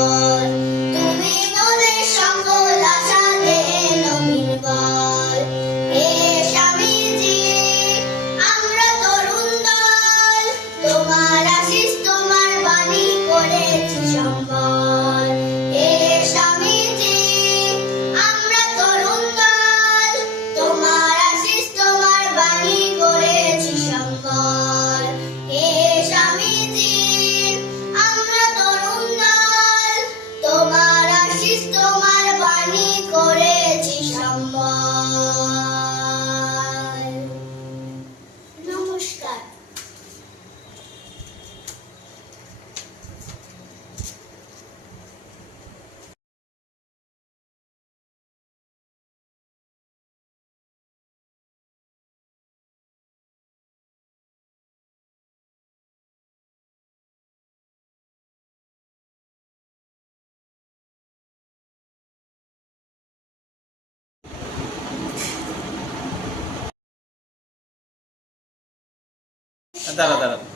বল, তুমি নদের সকল আশা দেহে নবীন বল। হে স্বামীজি আমরা তরুণ দল, তোমার আশিস তোমার বাণী করেছি সম্বল। হে স্বামীজি আমরা তরুণ দল, তোমার আশিস তোমার বাণী করেছি সম্বল। হে স্বামীজি আমরা তরুণ দল, তোমার আশিস তোমার বাণী করেছি সম্বল। নমস্কার। দাঁড়া দাঁড়া